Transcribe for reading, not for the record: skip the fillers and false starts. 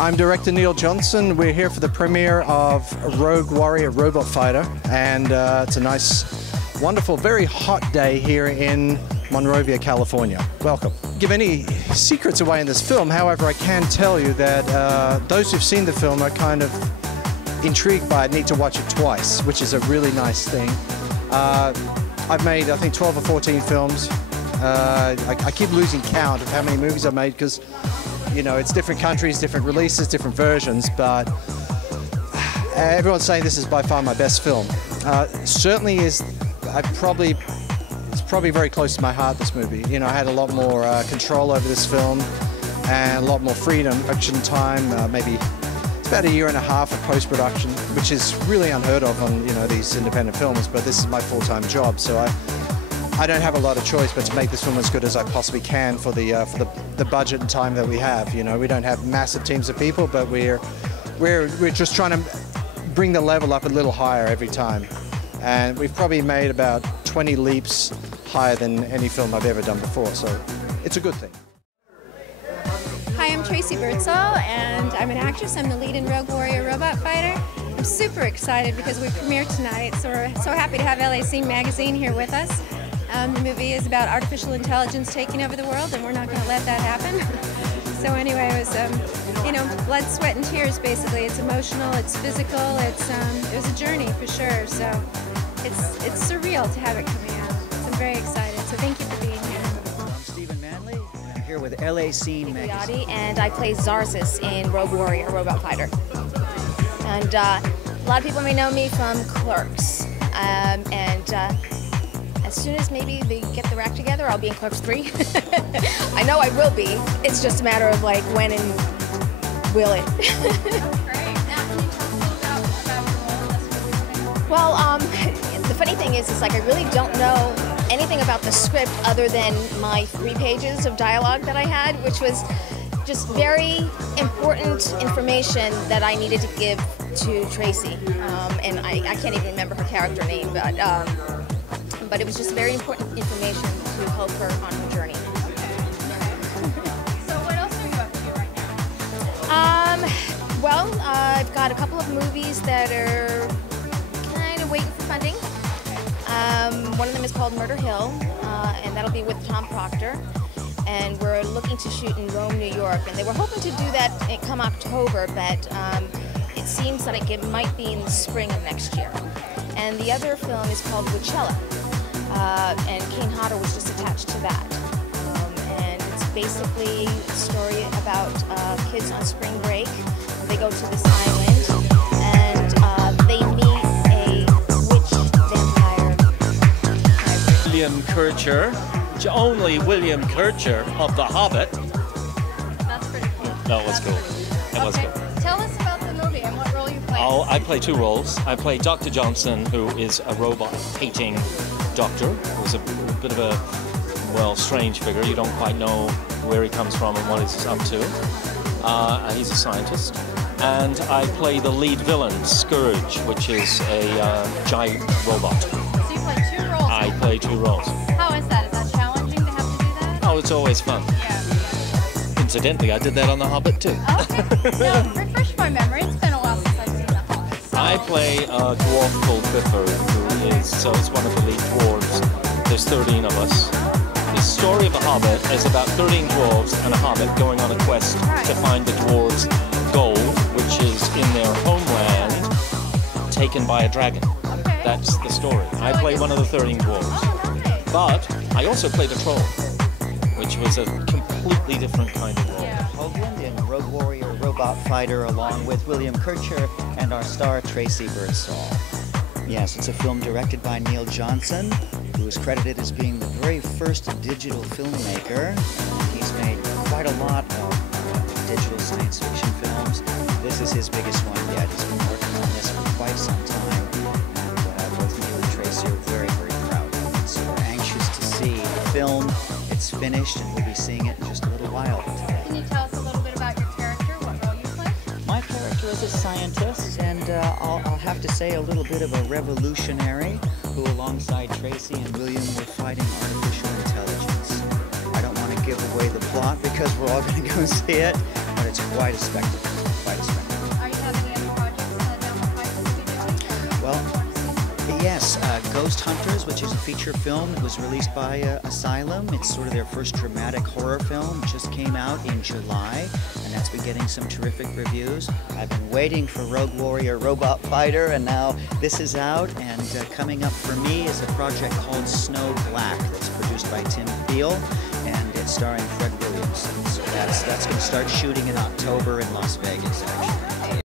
I'm director Neil Johnson. We're here for the premiere of Rogue Warrior Robot Fighter, and it's a nice, wonderful, very hot day here in Monrovia, California. Welcome. Give any secrets away in this film, however, I can tell you that those who've seen the film are kind of intrigued by it, need to watch it twice, which is a really nice thing. I've made, I think, 12 or 14 films. I keep losing count of how many movies I've made because, you know, it's different countries, different releases, different versions, but everyone's saying this is by far my best film. Certainly is, it's probably very close to my heart, this movie. You know, I had a lot more control over this film and a lot more freedom, production time, maybe it's about 1.5 years of post-production, which is really unheard of on, you know, these independent films, but this is my full-time job, so I don't have a lot of choice but to make this film as good as I possibly can for the budget and time that we have. You know, we don't have massive teams of people, but we're just trying to bring the level up a little higher every time. And we've probably made about 20 leaps higher than any film I've ever done before, so it's a good thing. Hi, I'm Tracy Birdsall, and I'm an actress. I'm the lead in Rogue Warrior Robot Fighter. I'm super excited because we premiere tonight, so we're so happy to have LA Scene Magazine here with us. The movie is about artificial intelligence taking over the world, and we're not going to let that happen. So anyway, it was, you know, blood, sweat, and tears, basically. It's emotional, it's physical, it was a journey for sure. So it's surreal to have it coming out. So I'm very excited. So thank you for being here. I'm Stephen Manley. I'm here with LA Scene Magazine. And I play Zarzis in Rogue Warrior Robot Fighter. And a lot of people may know me from Clerks. As soon as maybe they get their act together, I'll be in Clerks 3. I know I will be. It's just a matter of like when and will it. Great. Now can you tell us a little about your role in this movie? Well, the funny thing is like I really don't know anything about the script other than my 3 pages of dialogue that I had, which was just very important information that I needed to give to Tracy. And I can't even remember her character name, but it was just very important information to help her on her journey. So what else are you up to right now? Well, I've got a couple of movies that are kind of waiting for funding. One of them is called Murder Hill, and that'll be with Tom Proctor. And we're looking to shoot in Rome, New York. And they were hoping to do that come October, but it seems like it might be in the spring of next year. And the other film is called Witchella. And Kane Hodder was just attached to that. And it's basically a story about kids on spring break. They go to this island and they meet a witch vampire hybrid. William Kircher, only William Kircher of The Hobbit. That's pretty cool. No, it was cool. It was cool. Tell us about the movie and what role you play. Oh, I play 2 roles. I play Dr. Johnson, who is a robot-hating doctor. Who's a bit of a, well, strange figure. You don't quite know where he comes from and what he's up to. He's a scientist. And I play the lead villain, Scourge, which is a giant robot. So you play 2 roles. I play 2 roles. How is that? Is that challenging to have to do that? Oh, it's always fun. Yeah. Incidentally, I did that on The Hobbit too. Okay. Now, refresh my memory. It's been a while since I've seen The Hobbit. So. I play a dwarf called Bifur, who is, so it's one of the lead dwarves. There's 13 of us. The story of The Hobbit is about 13 dwarves and a hobbit going on a quest to find the dwarves' gold, which is in their homeland, taken by a dragon. Okay. That's the story. I play one of the 13 dwarves. Oh, nice. But I also played a troll, which was a completely different kind of role. Yeah. Hoagland in Rogue Warrior Robot Fighter, along with William Kircher and our star Tracy Birdsall. Yes, it's a film directed by Neil Johnson, who is credited as being the very first digital filmmaker. He's made quite a lot of digital science fiction films. This is his biggest one yet. He's been working on this for quite some time. And both Neil and Tracy are very, very proud of it. So we're anxious to see the film. It's finished, and we'll be seeing it in just a little while today. Can you tell us a little bit about your character, what role you play? My character is a scientist, and I'll have to say a little bit of a revolutionary who, alongside Tracy and William, were fighting artificial intelligence. I don't want to give away the plot because we're all going to go see it, but it's quite a spectacle. quite a swing. Are you having any other projects down the pipe that you'll be doing? Well, yes, Ghost Hunters, which is a feature film that was released by Asylum. It's sort of their first dramatic horror film. It just came out in July, and that's been getting some terrific reviews. I've been waiting for Rogue Warrior Robot Fighter, and now this is out. And coming up for me is a project called Snow Black that's produced by Tim Thiel, and it's starring Fred Williamson. So that's going to start shooting in October in Las Vegas, actually.